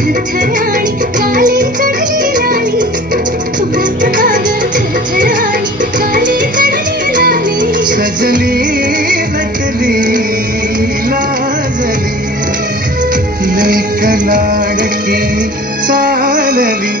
थरथराळी काली चढली लाली तोंडात कागद थरथराळी काली चढली लाली सजली नटली लाजली लेक लाडकी चालली